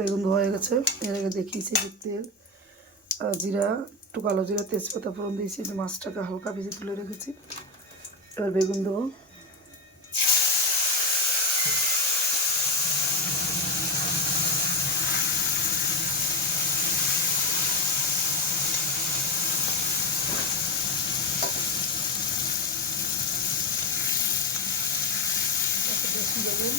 বেগুন ধোয়া হয়ে গেছে। এর আগে দেখিয়েছি যে তেল, জিরা, একটু কালো জিরা, তেজপাতা ফোড়ন দিয়েছি। মাছটাকে হালকা ভেজে তুলে রেখেছি। এবার বেগুন দেবো। বেশি বেগুন,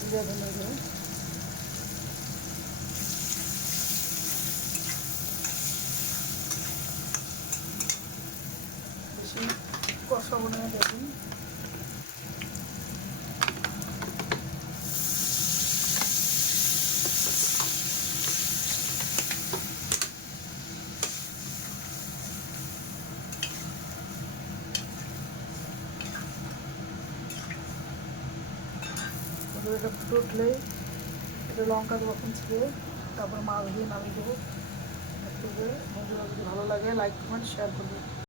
জিরা ধনে দেবো। বেশি কষাবো না দেখুন। এটা ফুটে উঠলে এটা লঙ্কা দেবো ছিঁড়ে, তারপর মাছ দিয়ে নামিয়ে দেবো। বন্ধুরা যদি ভালো লাগে লাইক কমেন্ট শেয়ার করবে।